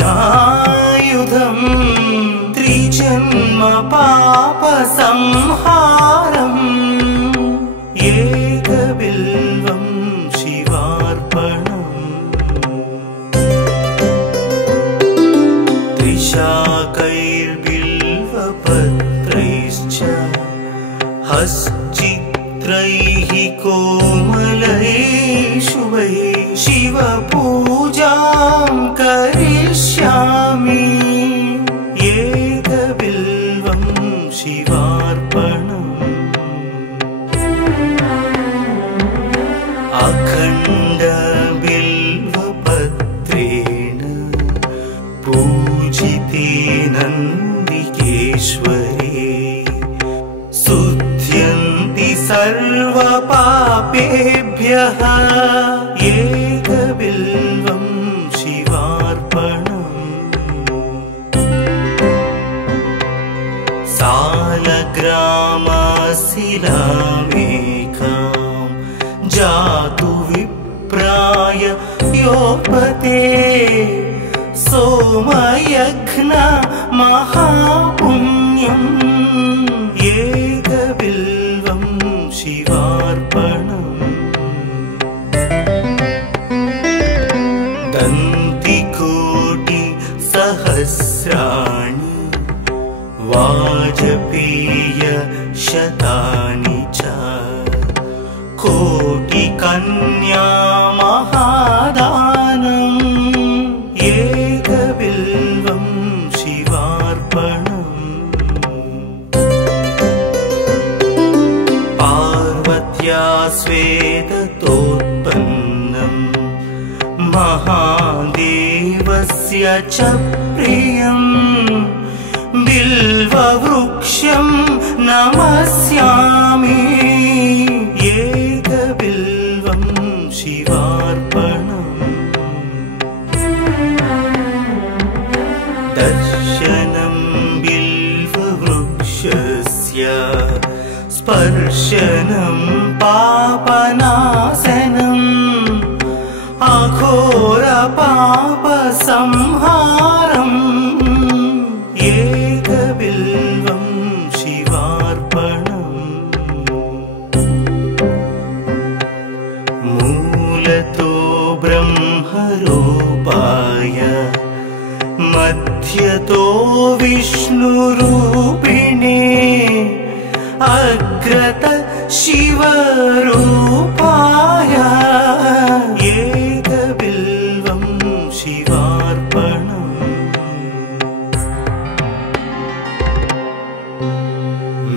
त्रियायुधम् त्रिजन्म पाप संहारम् एकबिल्वं शिवार्पणम् त्रिशाकैर्बिल्वपत्रैश्च हश्चित्रैः कोमलैः शुभैः शिवपूजां करिष्यामि एकबिल्वं शिवार्पणम् अखण्डबिल्वपत्रेण पूजिते नन्दिकेश्वरे शुध्यन्ति सर्वपापेभ्यः एकबिल्वं शिवार्पणम् सालग्रामशिलामेकां जातु विप्राय योपते सोमयज्ञ महापुण्यम् एकबिल्वं शिवार्पणम् दन्तिकोटि सहस्राणि वाजपेय शतानि च कोटिकन्या महादानम् एकबिल्वं शिवार्पणम् पार्वत्या स्वेदतोत्पन्नम् महादेवस्य च प्रियम् बिल्ववृक्षं नमस्यामि एकबिल्वं शिवार्पणम् दर्शनं बिल्ववृक्षस्य स्पर्शनं पापनाशनम् अघोरपापसंहारम् एकबिल्वं शिवार्पणम् मूलतो ब्रह्मरूपाय मध्यतो विष्णुरूपिणे अग्रत शिवरूपाय एकबिल्वं शिवार्पणम्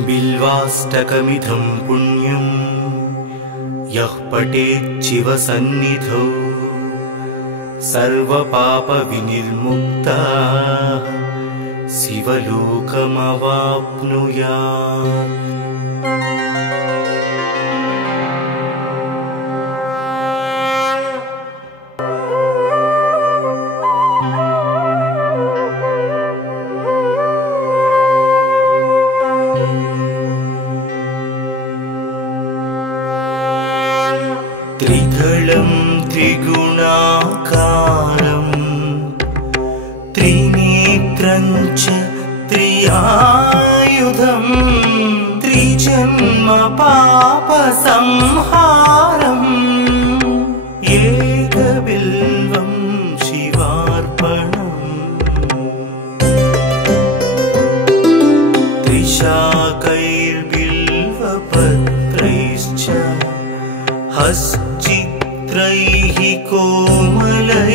बिल्वाष्टकमिदं पुण्यं यः पठेत् शिवसन्निधौ सर्वपापविनिर्मुक्तः शिवलोकमवाप्नुयात्। त्रिदलं त्रिगुणाकारं त्रिनेत्रं च त्रियायुधं त्रिजन्म पाप संहारम् एकबिल्वं शिवार्पणम् त्रिशाकैर्बिल्वपत्रैश्च हश्चित्रैः कोमलैः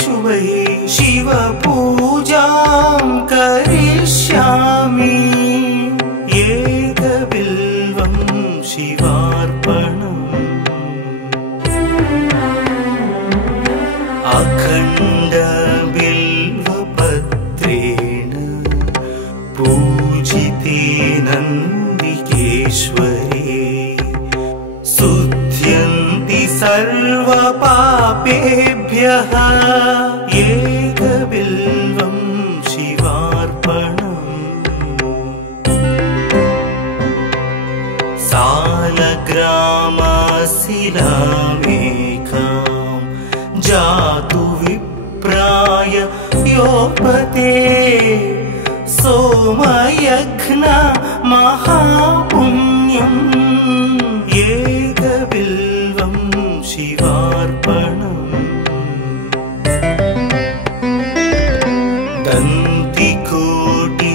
शुभैः शिवपूजां करिष्यामि एकबिल्वं शिवार्पणम् अखण्डबिल्वपत्रेण पूजिते नन्दिकेश्वरे शुध्यन्ति सर्वपापेभ्यः एकबिल्वं शिवार्पणम् सालग्रामशिलामेकां जातु विप्राय योपते सोमयघ्न महापुण्यम् एकबिल्वं शिवार्पणम् दन्तिकोटि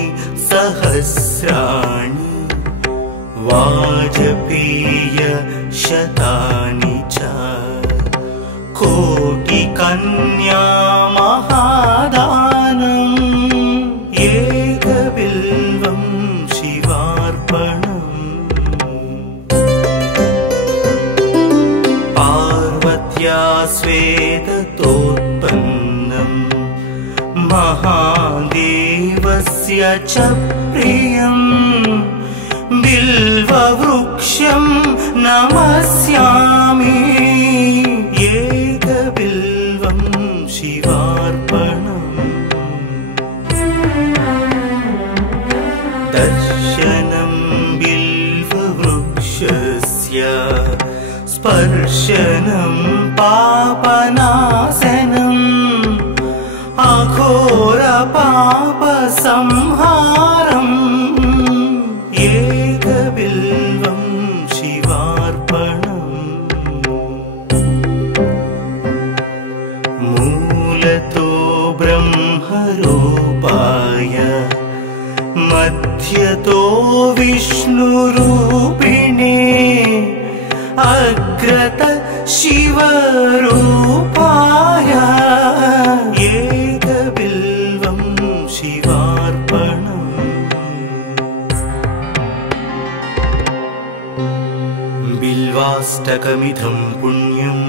सहस्राणि वाजपेय शतानि च कोटिकन्या महादानम् एकबिल्वं शिवार्पणम् पार्वत्या स्वेदतोत्पन्नम् महादेवस्य च प्रियम् बिल्ववृक्षं नमस्यामि एकबिल्वं शिवार्पणम् दर्शनं बिल्ववृक्षस्य स्पर्शनं पापनाशनम् अघोरपापसंहारम् एकबिल्वं शिवार्पणम् मूलतो ब्रह्मरूपाय मध्यतो विष्णुरूपिणे अग्रत शिवरूपाय एकबिल्वं शिवार्पणम् बिल्वाष्टकमिदं पुण्यम्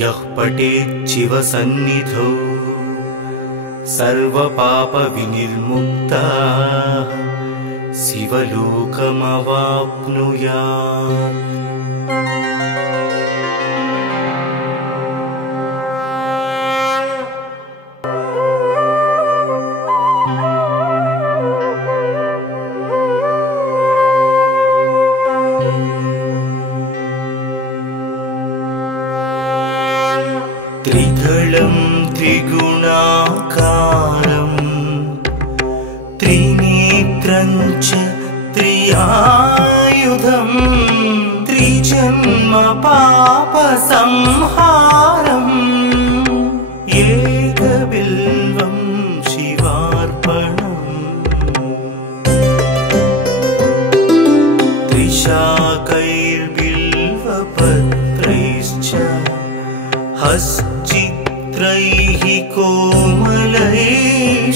यः पठेत् शिवसन्निधौ सर्वपापविनिर्मुक्तः शिवलोकमवाप्नुयात् त्रिदलं त्रिगुणाकारं त्रिनेत्रं च त्रियायुधं त्रिजन्म पापसंहारम् एकबिल्वं शिवार्पणम् त्रिशाकैर्बिल्वपत्रैश्च हश्चित्रैः कोमलैः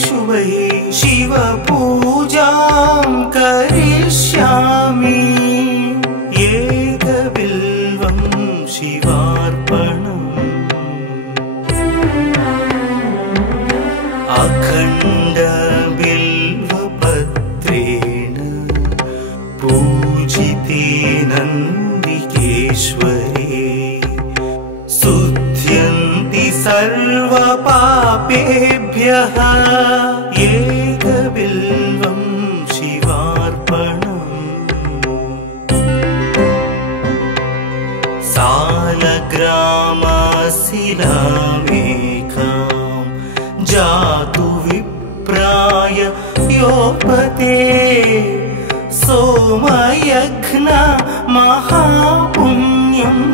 शुभैः शिवपूजां करिष्यामि एकबिल्वं शिवार्पणम् अखण्डबिल्वपत्रेण पूजिते नन्दिकेश्वरे शुद्ध्यन्ति सर्वपापेभ्यः एकबिल्वं शिवार्पणम् सालग्रामशिलामेकां जातु विप्राय योपते सोमयघ्न महापुण्यम्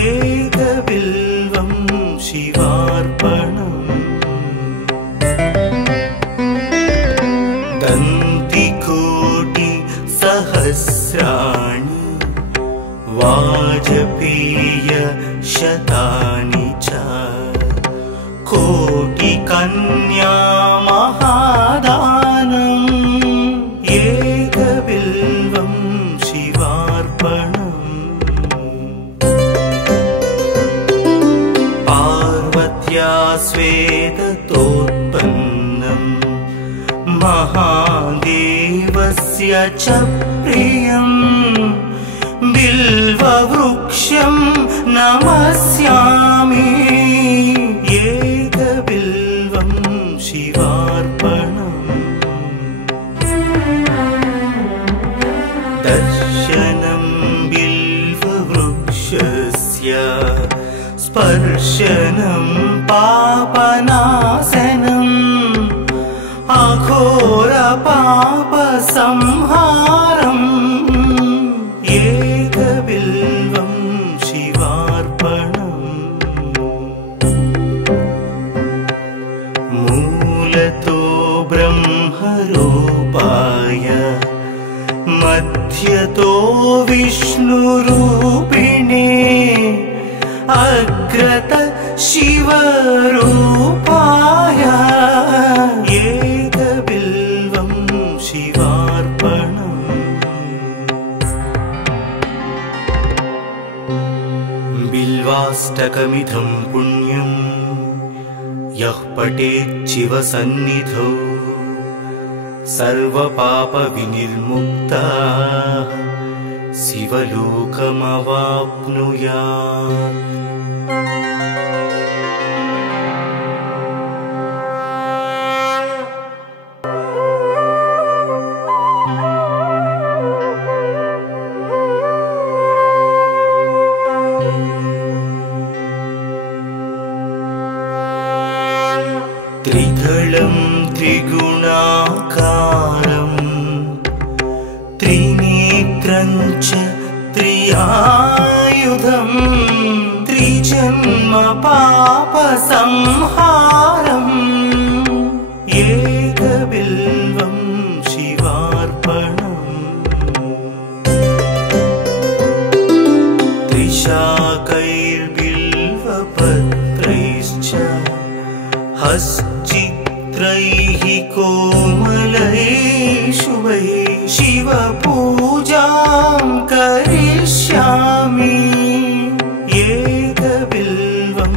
एकबिल्वं शिवार्पणम् दन्तिकोटि सहस्राणि वाजपेय शतानि च कोटिकन्या महादानम् एकबिल्वं शिवार्पणम् पार्वत्या स्वेदतोत्पन्नम् महादेवस्य च प्रियम् बिल्ववृक्षं नमस्यामि एकबिल्वं शिवार्पणम् दर्शनं बिल्ववृक्षस्य स्पर्शनं पापना अघोरपापसंहारम् एकबिल्वं शिवार्पणम् मूलतो ब्रह्मरूपाय मध्यतो विष्णुरूपिणे अग्रत शिवरूपाय एकबिल्वं शिवार्पणम् बिल्वाष्टकमिदं पुण्यं यः पठेत् शिवसन्निधौ सर्वपापविनिर्मुक्तः शिवलोकमवाप्नुयात्। त्रिदलं त्रिगुणाकारं त्रिनेत्रं च त्रियायुधं त्रिजन्म पापसंहारम् एकबिल्वं शिवार्पणम् त्रिशाकैर्बिल्वपत्रैश्च हश्चित्रैः कोमलैः शुभैः शिवपूजां करिष्यामि एकबिल्वं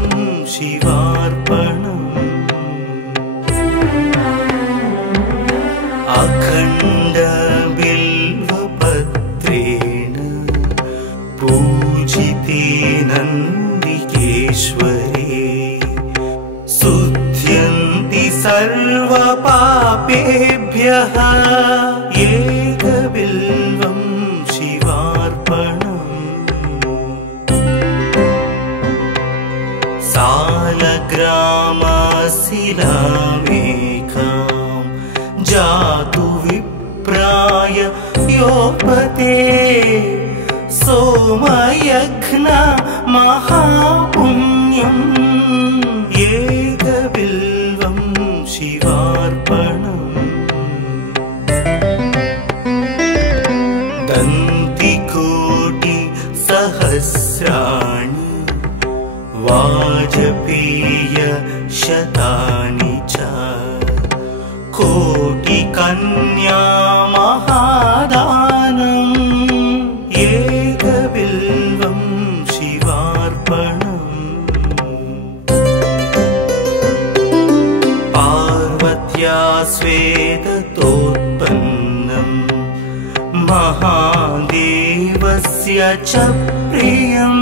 शिवार्पणम् अखण्डबिल्वपत्रेण पूजिते नन्दिकेश्वरे शुद्ध्यन्ति सर्वपापेभ्यः एकबिल्वं शिवार्पणम् सालग्रामशिलामेकां जातु विप्राय योपते सोमयज्ञ महापुण्यम् एकबिल्वं शिवार्पणम् दन्तिकोटिसहस्राणि वाजपेयशतानि च कोटिकन्या महादानम् एकबिल्वं शिवार्पणम् पार्वत्या स्वेदतोत्पन्नं महादेवस्य च प्रियं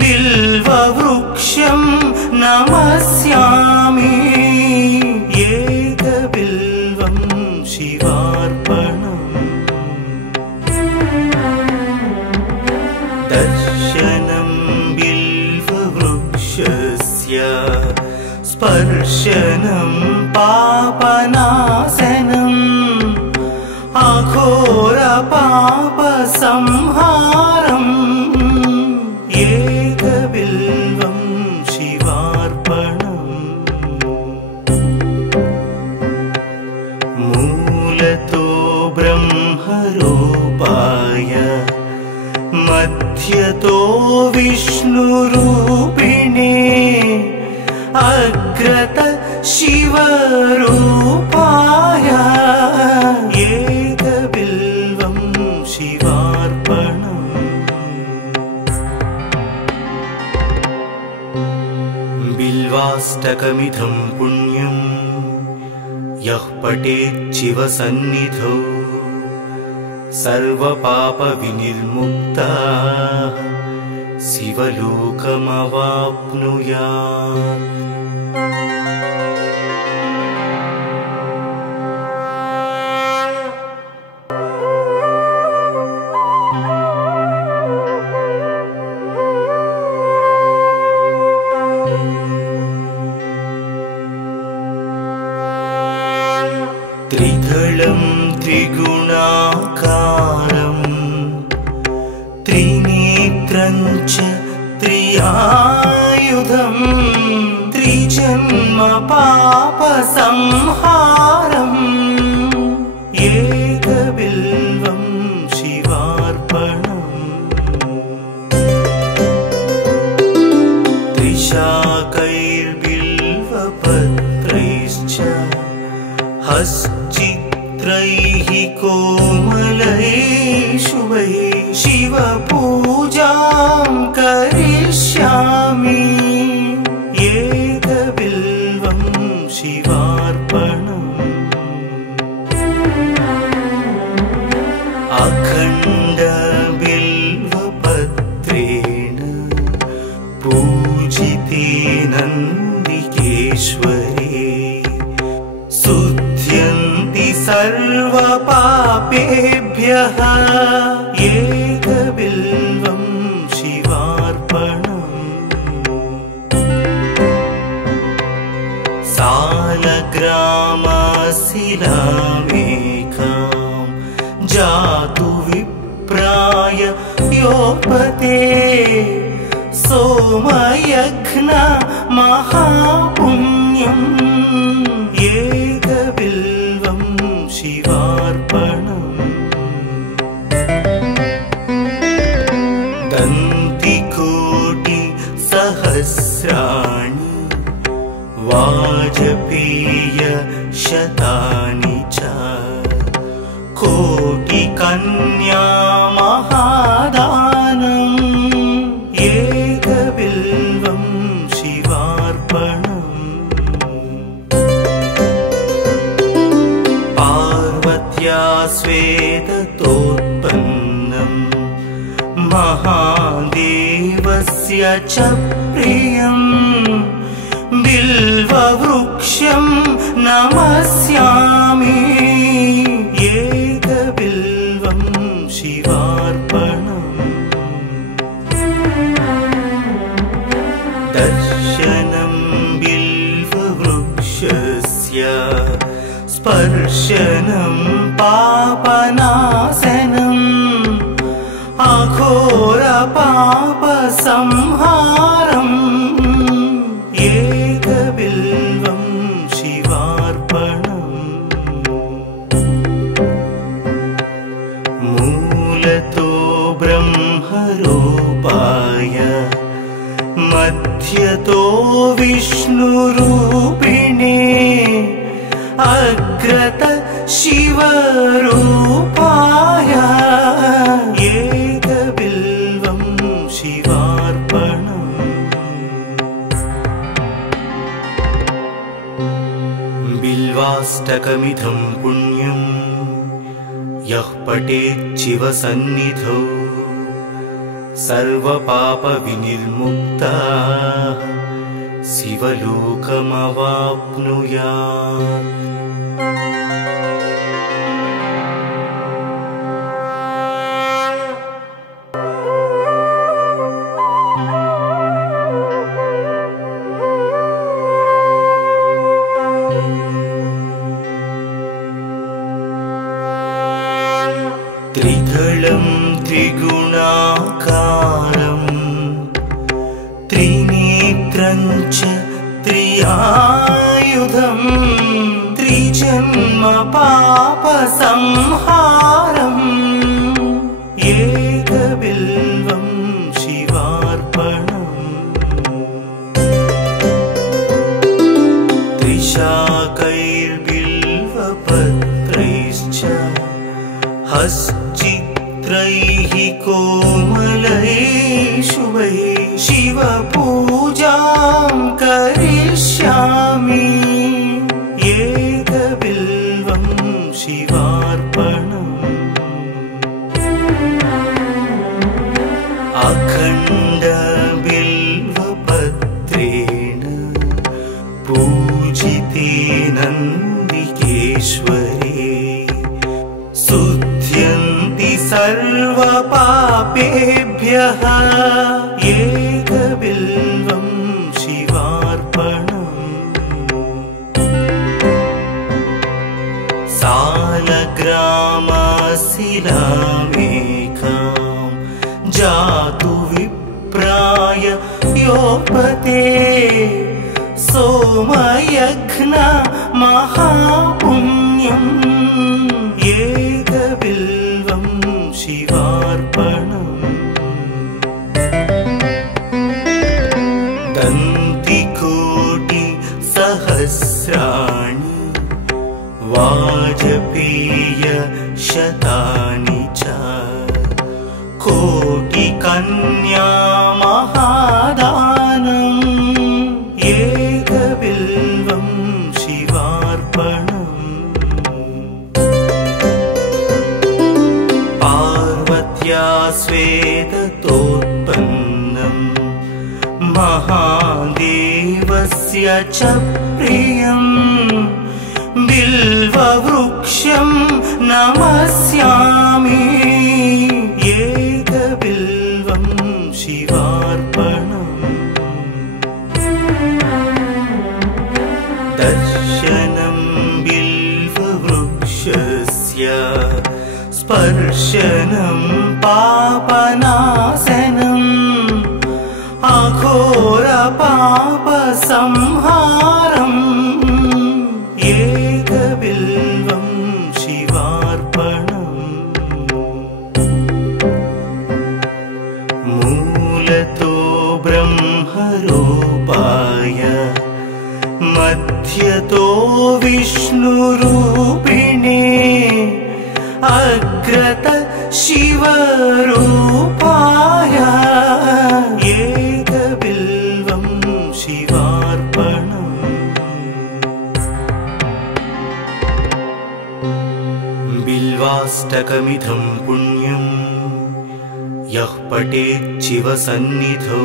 बिल्ववृक्षं नमस्यामि एकबिल्वं शिवार्पणम् दर्शनं बिल्ववृक्षस्य स्पर्शनं पापनाशनम् अघोरपापसंहारम् एकबिल्वं शिवार्पणम् मूलतो ब्रह्मरूपाय मध्यतो विष्णुरूपिणे अग्रत शिवरूपाय एकबिल्वं शिवार्पणम् बिल्वाष्टकमिदं पुण्यं यः पठेत् शिवसन्निधौ सर्वपापविनिर्मुक्तः शिवलोकमवाप्नुयात्। त्रिदलं त्रिगुणाकारं त्रिनेत्रं च त्रियायुधं त्रिजन्म पापसंहारम् एकबिल्वं शिवार्पणम् त्रिशाकैर्बिल्वपत्रैश्च हश्चित्रैः कोमलैः शुभैः शिवपूजां करिष्यामि एकबिल्वं शिवार्पणम् अखण्डबिल्वपत्रेण पूजिते नन्दिकेश्वरे शुध्यन्ति सर्वपापेभ्यः एकबिल्वं शिवार्पणम् सालग्रामशिलामेकां जातु विप्राय योपते सोमयज्ञ महापुण्यम् एकबिल्वं शिवार्पणम् दन्तिकोटिसहस्राणि वाजपेयशतानि च कोटिकन्या महादानम् एकबिल्वं शिवार्पणम् पार्वत्या स्वेदतोत्पन्नं महादेवस्य च प्रियम् बिल्ववृक्षं नमस्यामि एकबिल्वं शिवार्पणम् दर्शनं बिल्ववृक्षस्य स्पर्शनं पापनाशनम् अघोरपापसंहारम् एकबिल्वं शिवार्पणम् मूलतो ब्रह्मरूपाय मध्यतो विष्णुरूपिणे अग्रत शिवरूपाय एकबिल्वं शिवार्पणम् बिल्वाष्टकमिदं पुण्यं यः पठेत् शिवसन्निधौ सर्वपापविनिर्मुक्तः शिवलोकमवाप्नुयात्। त्रिदलं त्रिगुणाकारं त्रिनेत्रं च त्रियायुधं त्रिजन्म पापसंहारम् एकबिल्वं शिवार्पणम् त्रिशाकैर्बिल्वपत्रैश्च हश्चित्रैः कोमलैः शुभैः शिवपूजां करिष्यामि एकबिल्वं शिवार्पणम् अखण्डबिल्वपत्रेण पूजिते नन्दिकेश्वरे शुध्यन्ति सर्वपापेभ्यः एकबिल्वं शिवार्पणम्। योपते सोमयघ्न महापुण्यम् एकबिल्वं शिवार्पणम् दन्तिकोटि सहस्राणि वाजपेय शतानि च कोटिकन्या महादानम् एकबिल्वं शिवार्पणम् पार्वत्या स्वेदतोत्पन्नम् महादेवस्य च प्रियम् बिल्ववृक्षं नमस्यामि एकबिल्वं शिवार्पणम् दर्शनं बिल्ववृक्षस्य स्पर्शनं पापनाशनम् अघोरपापसंहारम् एकबिल्वं शिवार्पणम् मूलतो ब्रह्मरूपाय मध्यतो विष्णुरूपिणे अग्रत शिवरूपाय एकबिल्वं शिवार्पणम् बिल्वाष्टकमिदं पुण्यं यः पठेत् शिवसन्निधौ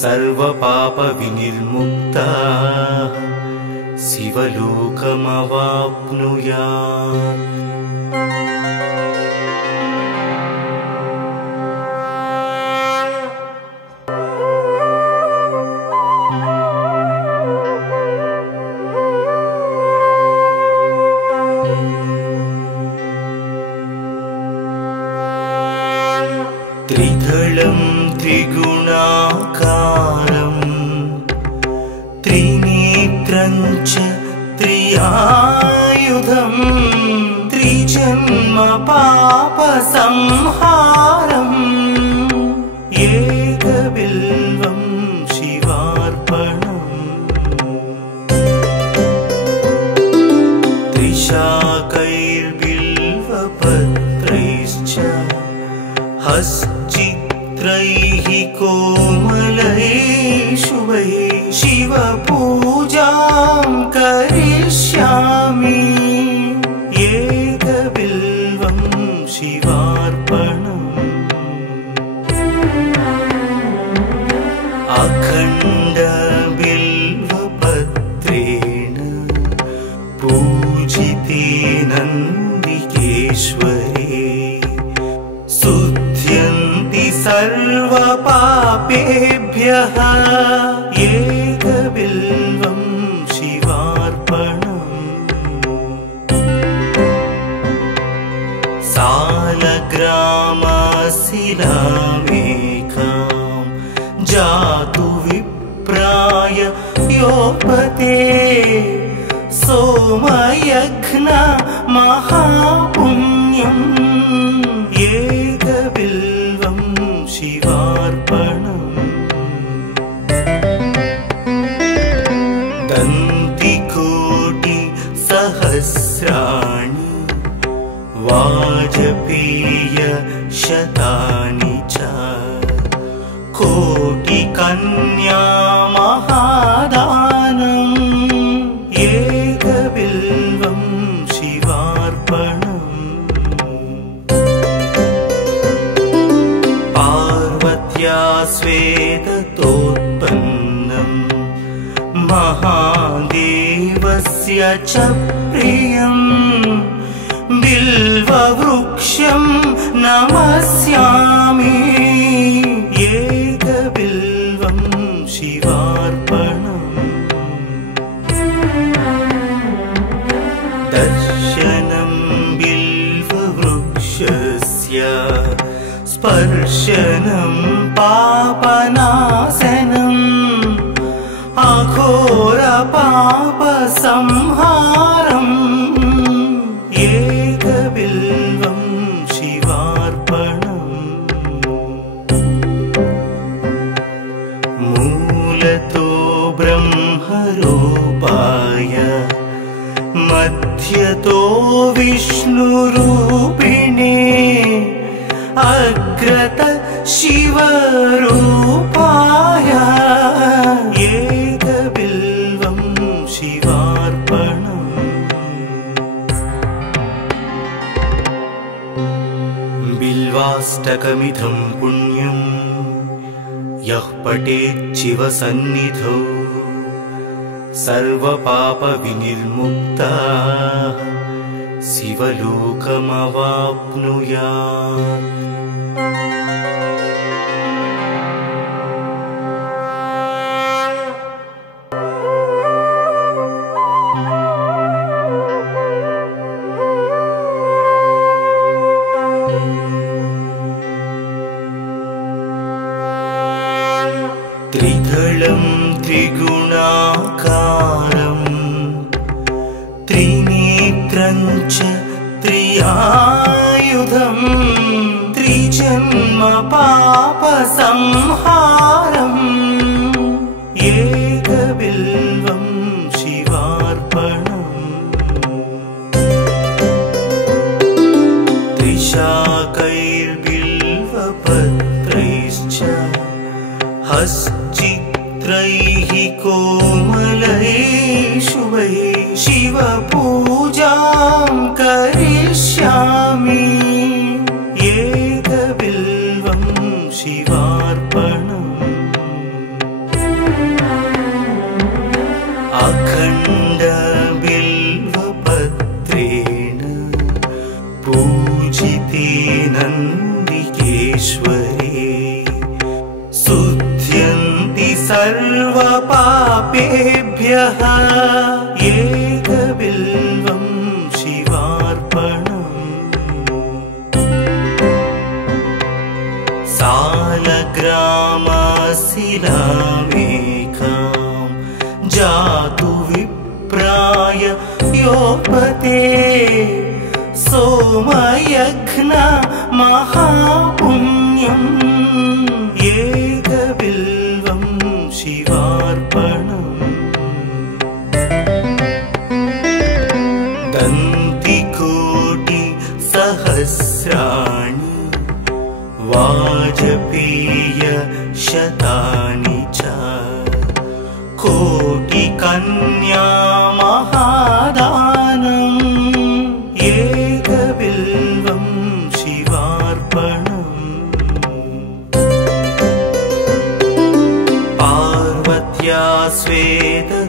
सर्वपापविनिर्मुक्तः शिवलोकमवाप्नुयात् त्रिदलं त्रिगुणाकारं त्रिनेत्रं च त्रियायुधं त्रिजन्म पापसंहारम् एकबिल्वं शिवार्पणम् त्रिशाकैर्बिल्वपत्रैश्च हश्चित्रैः कोमलैः शुभैः शिवपूजां करिष्यामि एकबिल्वं शिवार्पणम् अखण्डबिल्वपत्रेण पूजिते नन्दिकेश्वरे शुद्ध्यन्ति सर्वपापेभ्यः एकबिल्वं शिवार्पणम् सालग्रामशिलामेकां जातु विप्राय योपते सोमयघ्न महापुण्यम् एकबिल्वं शिवार्पणम् दन्तिकोटि सहस्राणि वाजपेय शतानि च कोटिकन्या महादानम् एकबिल्वं शिवार्पणम् पार्वत्या स्वेदतोत्पन्नम् महादेवस्य च प्रियम् बिल्ववृक्षं नमस्यामि एकबिल्वं शिवार्पणम् दर्शनं बिल्ववृक्षस्य स्पर्शनं पापना अघोर पाप संहारम् एकबिल्वं शिवार्पणम् मूलतो ब्रह्मरूपाय मध्यतो विष्णुरूपिणे अग्रत शिवरूपाय एकबिल्वं शिवार्पणम् बिल्वाष्टकमिदं पुण्यं यः पठेत् शिवसन्निधौ सर्वपापविनिर्मुक्तः शिवलोकमवाप्नुयात्। त्रिदलं त्रिगुणाकारं त्रिनेत्रं च त्रियायुधं त्रिजन्म पापसंहारम् एकबिल्वं शिवार्पणम् त्रिशाकैर्बिल्वपत्रैश्च हश्चित्रैः कोमलैः शुभैः शिवपूजां करिष्यामि एकबिल्वं शिवार्पणम् अखण्डबिल्वपत्रेण पूजिते नन्दिकेश्वरे शुद्ध्यन्ति सर्वपापेभ्यः एकबिल्वं शिवार्पणम् सालग्रामशिलामेकां जातु विप्राय योपते सोमयज्ञ महापुण्यम् एकबिल्वं शिवार्पणम् दन्तिकोटिसहस्राणि वाजपेयशतानि च कोटिकन्या महादानम् एकबिल्वं शिवार्पणम् पार्वत्या स्वेदतोत्पन्नं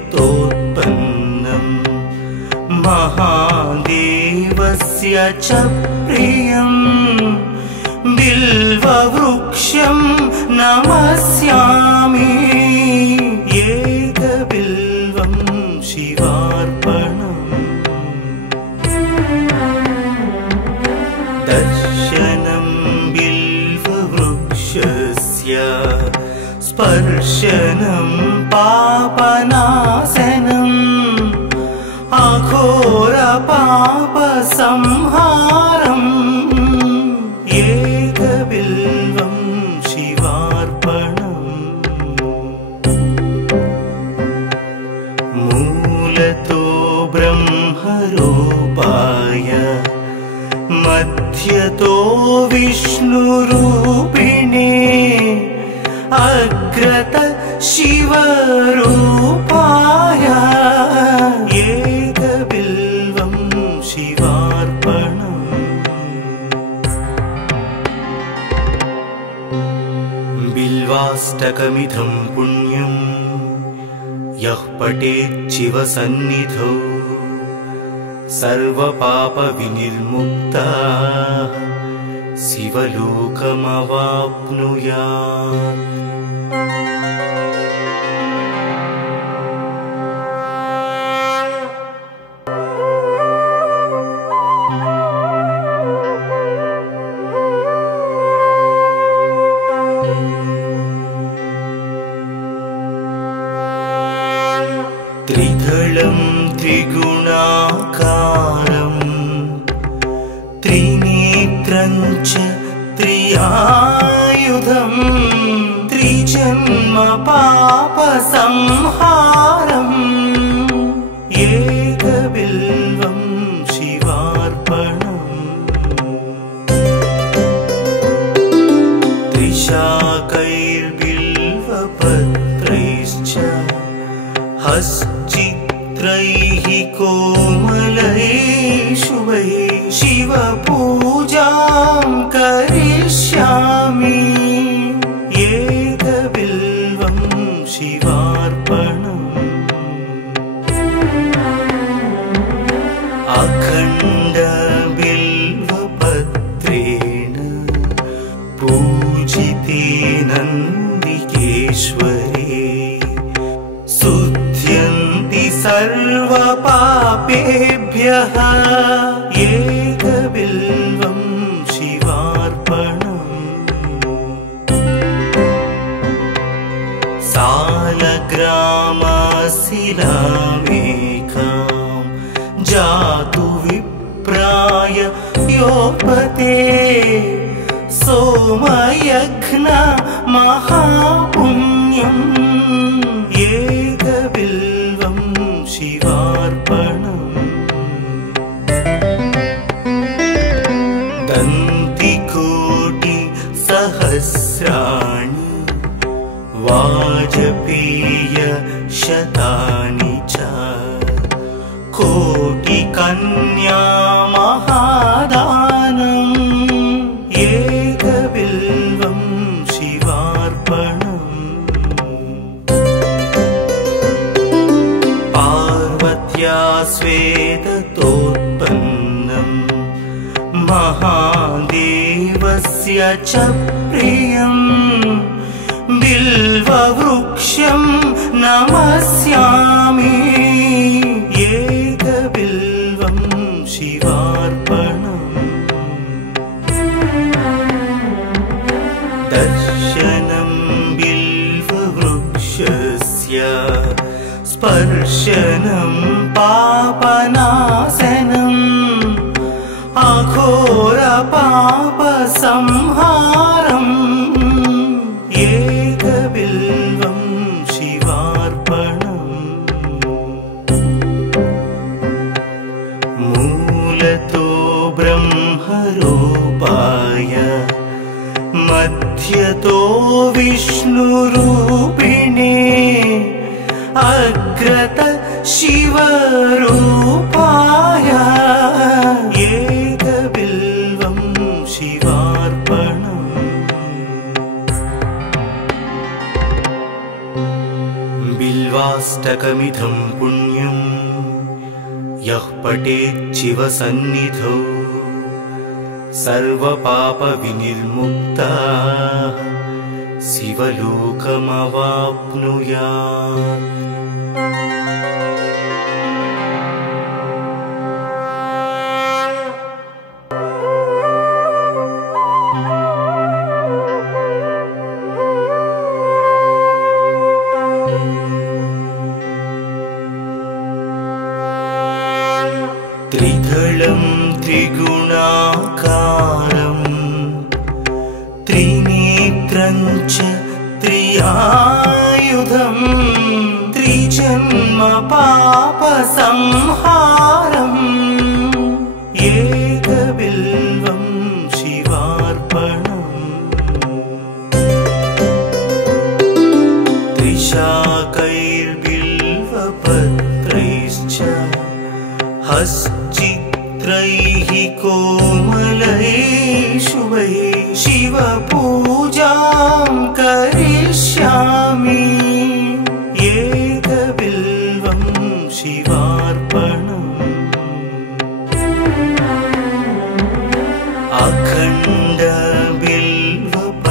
महादेवस्य च प्रियं बिल्ववृक्षं नमस्यामि एकबिल्वं शिवार्पणम् दर्शनं बिल्ववृक्षस्य स्पर्शनं पापनाशनम् अघोर पापसंहारम् एकबिल्वं शिवार्पणम् मूलतो ब्रह्मरूपाय मध्यतो विष्णुरूपिणे अग्रत शिवरूपाय एकबिल्वं शिवार्पणम् बिल्वाष्टकमिदं पुण्यं यः पठेत् शिवसन्निधौ सर्वपापविनिर्मुक्तः शिवलोकमवाप्नुयात्। त्रिदलं त्रिगुणाकारं त्रिनेत्रं च त्रियायुधं त्रिजन्म पापसंहारम् एकबिल्वं शिवार्पणम् त्रिशाकैर्बिल्वपत्रैश्च हश्चित्रैः कोमलैः शुभैः शिवपूजां करिष्यामि एकबिल्वं शिवार्पणम् अखण्डबिल्वपत्रेण पूजिते नन्दिकेश्वरे शुध्यन्ति सर्वपापेभ्यः एकबिल्वं शिवार्पणम् सालग्रामशिलामेकां जातु विप्राय योपते सोमयज्ञ महापुण्यम् एकबिल्वं शिवार्पणम् दन्तिकोटिसहस्राणि वाजपेयशतानि च कोटिकन्या महादानम् एकबिल्वं शिवार्पणम् पार्वत्या स्वेदतोत्पन्नम् महादेवस्य च प्रियम् बिल्ववृक्षं नमस्यामि एकबिल्वं शिवार्पणम् दर्शनं बिल्ववृक्षस्य स्पर्शनं पापनाशनम् अघोरपापसंहारम् एकबिल्वं शिवार्पणम् मूलतो ब्रह्मरूपाय मध्यतो विष्णुरूपिणे अग्रत शिवरूपाय एकबिल्वं शिवार्पणम् बिल्वाष्टकमिदं पुण्यं यः पठेत् शिवसन्निधौ सर्वपापविनिर्मुक्तः शिवलोकमवाप्नुयात्। त्रिदलं त्रिगुणाकारं त्रिनेत्रं च त्रियायुधं त्रिजन्म पापसंहारम् एकबिल्वं शिवार्पणम् त्रिशाकैर्बिल्वपत्रैश्च हश्चित्रैः कोमलैः शुभैः शिवपूजां करिष्यामि एकबिल्वं शिवार्पणम्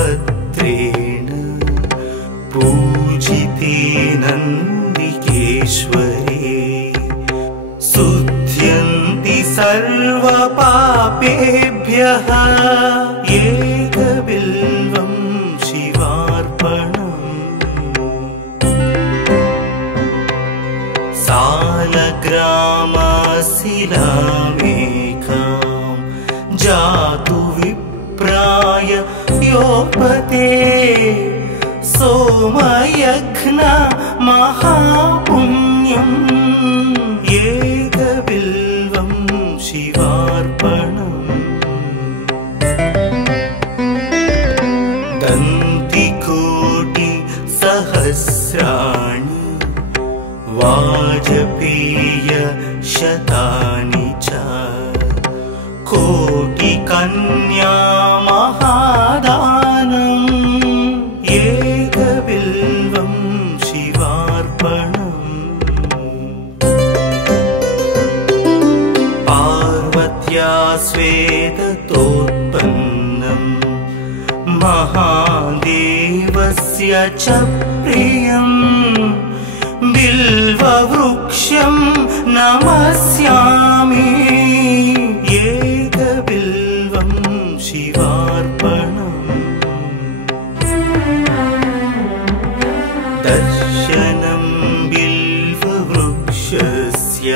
अखण्डबिल्वपत्रेण पूजिते नन्दिकेश्वरे शुध्यन्ति सर्वपापेभ्यः एकबिल्वं शिवार्पणम् सालग्रामशिलामेकां जातु विप्राय योपते सोमयज्ञ महापुण्यम् एकबिल्वं शिवार्पणम् दन्तिकोटि सहस्राणि वाजपेय शतानि च कोटिकन्या महादानम् एकबिल्वं शिवार्पणम् पार्वत्या स्वेदतोत्पन्नम् महादेवस्य च प्रियम् बिल्ववृक्षं नमस्यामि एकबिल्वं शिवार्पणम् दर्शनं बिल्ववृक्षस्य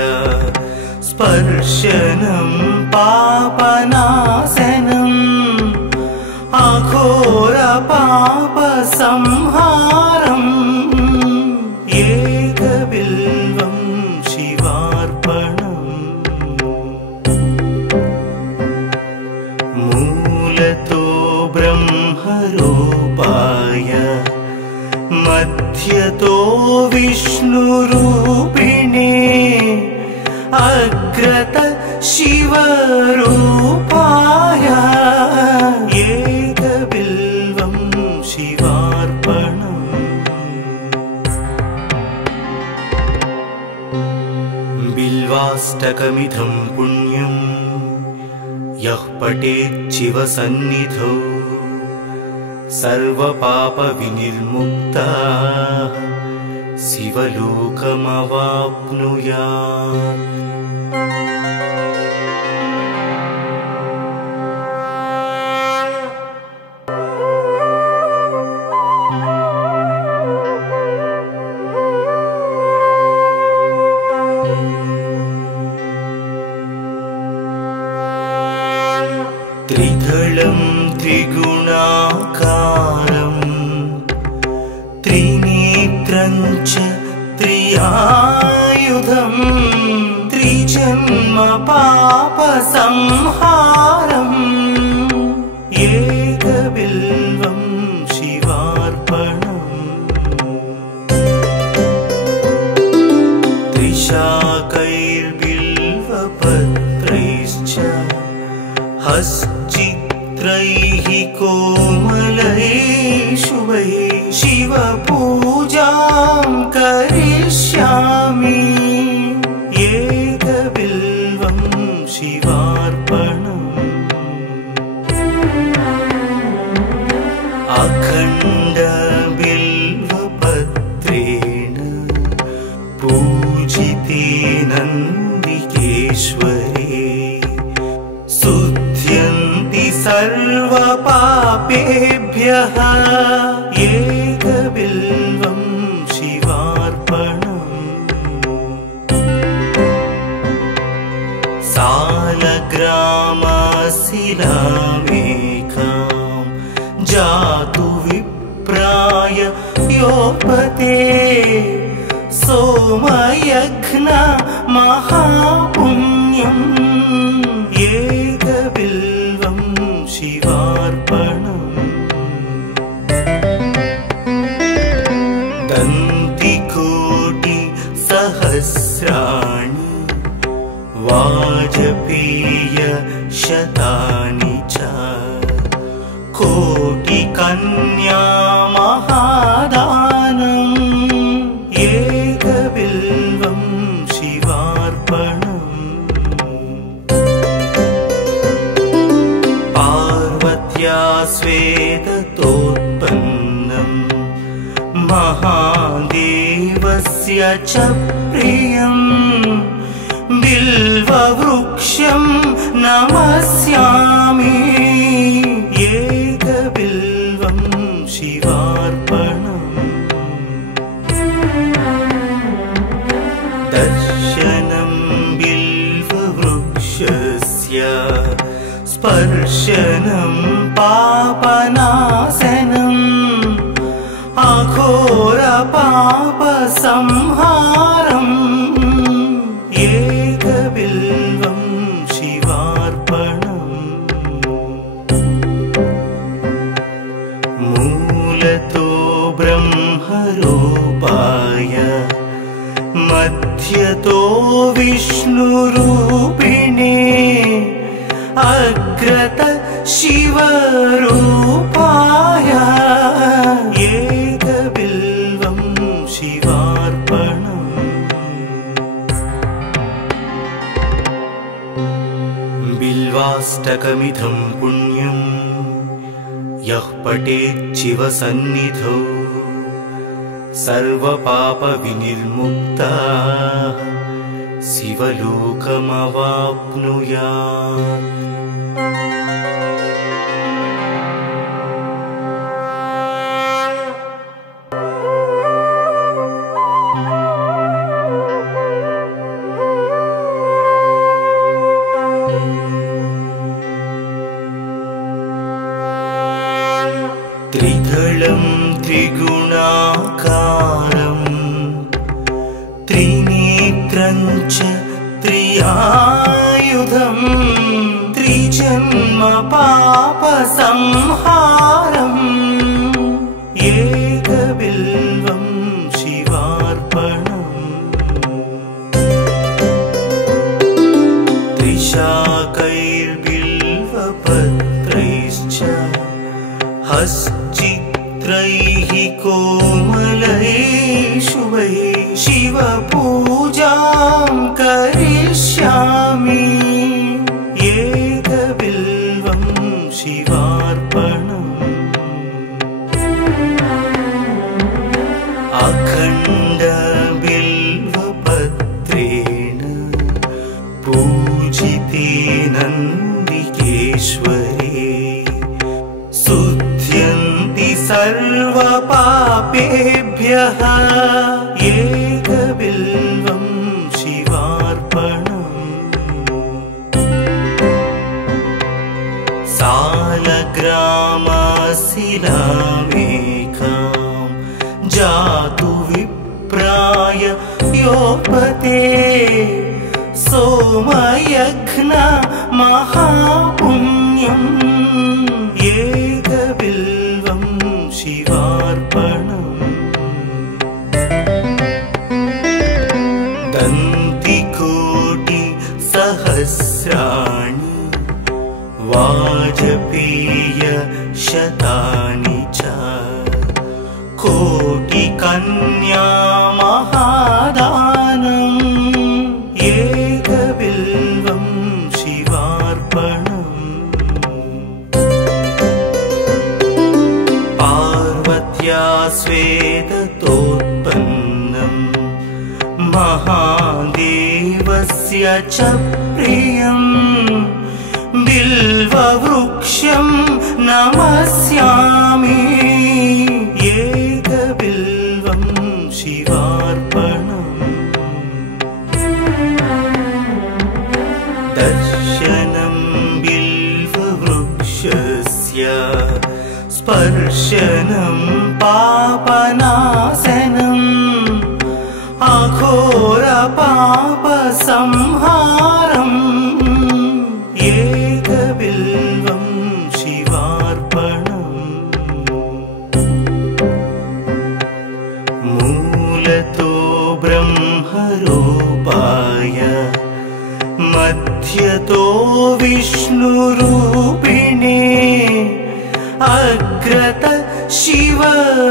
स्पर्शनं पापनाशनम् अघोरपापसंहारम् एकबिल्वं शिवार्पणम् मूलतो ब्रह्मरूपाय मध्यतो विष्णुरूपिणे अग्रत शिवरूपाय एकबिल्वं शिवार्पणम् बिल्वाष्टकमिदं पुण्यं यः पठेत् शिवसन्निधौ सर्वपापविनिर्मुक्तः शिवलोकमवाप्नुयात् त्रिदलं त्रिगुणाकारं त्रिनेत्रं च त्रियायुधं त्रिजन्म पापसंहारम् एकबिल्वं शिवार्पणम् त्रिशाकैर्बिल्वपत्रैश्च हश्चित्रैः कोमलैः शुभैः शिवपूजां करिष्यामि एकबिल्वं शिवार्पणम् अखण्डबिल्वपत्रेण पूजिते नन्दिकेश्वरे शुद्ध्यन्ति सर्वपापेभ्यः एकबिल्वं शिवार्पणम् सालग्रामशिलामेकां जातु विप्राय योपते सोमयज्ञ महापुण्यम् एकबिल्वं शिवार्पणम् दन्तिकोटि सहस्राणि वाजपेय शतानि च कोटिकन्या महादानम् एकबिल्वं शिवार्पणम् पार्वत्या स्वेदतोत्पन्नम् महादेवस्य च प्रियम् बिल्ववृक्षं नमस्यामि एकबिल्वं शिवार्पणम् दर्शनं बिल्ववृक्षस्य स्पर्शनं पापनाशनम् अघोरपापसंहारम् एकबिल्वं शिवार्पणम् मूलतो ब्रह्मरूपाय मध्यतो विष्णुरूपिणे अग्रत शिवरूपाय एकबिल्वं शिवार्पणम् बिल्वाष्टकमिदं पुण्यं यः पठेत् शिवसन्निधौ सर्वपापविनिर्मुक्तः शिवलोकमवाप्नुयात्। त्रिदलं त्रिगुणाकारं त्रिनेत्रं च त्रियायुधं त्रिजन्म पापसंहारम् एकबिल्वं शिवार्पणम् त्रिशाकैर्बिल्वपत्रैश्च हश्चित्रैः कोमलैः शुभैः शिवपूजां करिष्यामि एकबिल्वं शिवार्पणम् अखण्डबिल्वपत्रेण पूजिते नन्दिकेश्वरे शुद्ध्यन्ति सर्वपापेभ्यः एकबिल्वं शिवार्पणम् सालग्रामशिलामेकां जातु विप्राय योपते सोमयज्ञ महापुण्यम् एकबिल्वं शिवार्पणम् दन्तिकोटिसहस्राणि वाजपेयशतानि च कोटिकन्या महादानम् एकबिल्वं शिवार्पणम् पार्वत्या स्वेदतोत्पन्नं महादेवस्य च प्रियं बिल्ववृक्षं नमस्यामि एकबिल्वं शिवार्पणम् दर्शनं बिल्ववृक्षस्य स्पर्शनं पापनाशनम् अघोरपापसंहारम् एकबिल्वं शिवार्पणम् मूलतो ब्रह्मरूपाय मध्यतो विष्णुरूपिणे अग्रत शिवरूपाय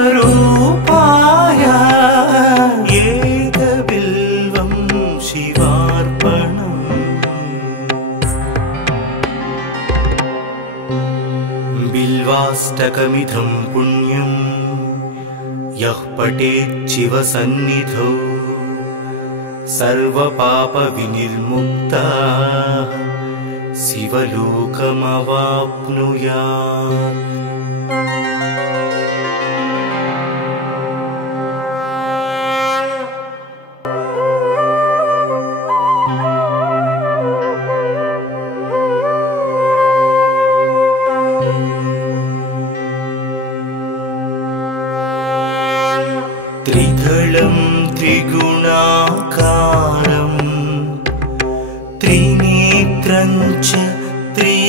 एकबिल्वं शिवार्पणम् बिल्वाष्टकमिदं पुण्यं यः पठेत् शिवसन्निधौ सर्वपापविनिर्मुक्तः शिवलोकमवाप्नुयात्।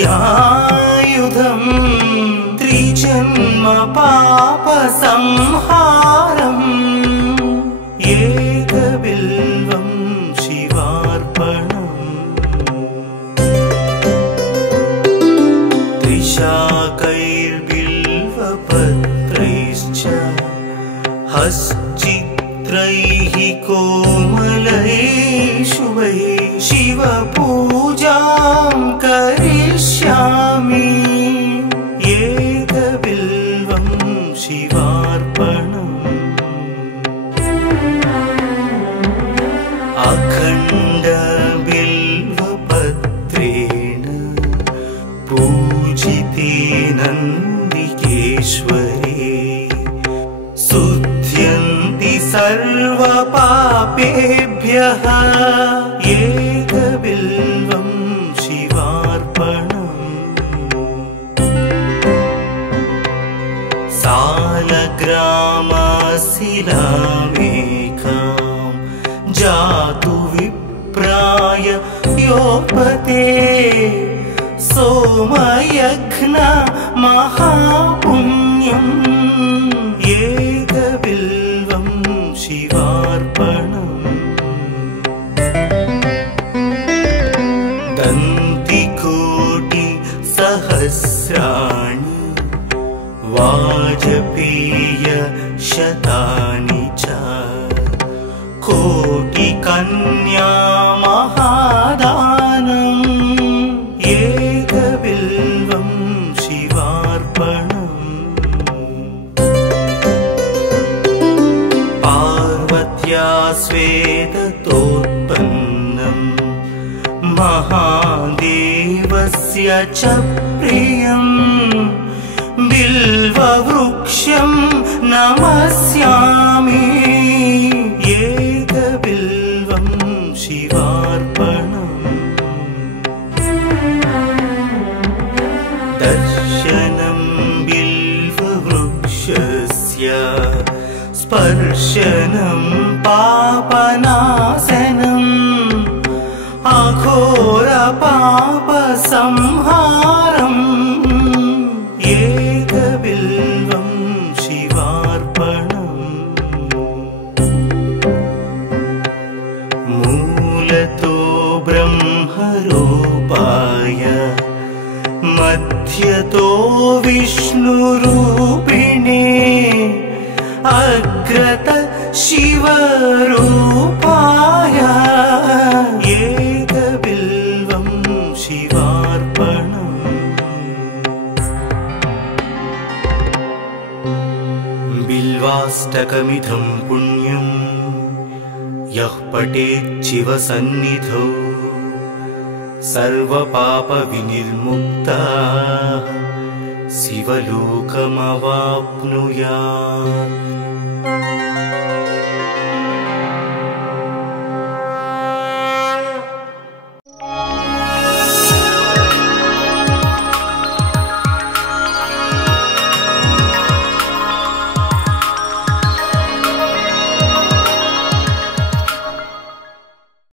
दिव्यायुधम् त्रिजन्म पापसंहारम् एकबिल्वं शिवार्पणम् त्रिशाकैर्बिल्वपत्रैश्च हश्चित्रैः कोमलैः शुभैः शिवपूजां करिष्यामि एकबिल्वं शिवार्पणम् अखण्डबिल्वपत्रेण पूजिते नन्दिकेश्वरे शुध्यन्ति सर्वपापेभ्यः एकबिल्वं शिवार्पणम् सालग्रामशिलामेकां जातु विप्राय योपते सोमयज्ञ महापुण्यम् एकबिल्वं शिवार्पणम् दन्तिकोटि सहस्राणि वाजपेय शतानि च कोटिकन्या महादानम् एकबिल्वं शिवार्पणम् पार्वत्या स्वेदतोत्पन्नं महादेवस्य च प्रियम् बिल्ववृक्षं नमस्यामि एकबिल्वं शिवार्पणम् दर्शनं बिल्ववृक्षस्य स्पर्शनं पापनाशनम् अघोरपापसंहारम् एकबिल्वं शिवार्पणम् मूलतो ब्रह्मरूपाय मध्यतो विष्णुरूपिणे अग्रत शिवरूपाय एकबिल्वं शिवार्पणम् बिल्वाष्टकमिदं पुण्यं यः पठेच्छिवसन्निधौ सर्वपापविनिर्मुक्तः शिवलोकमवाप्नुयात्।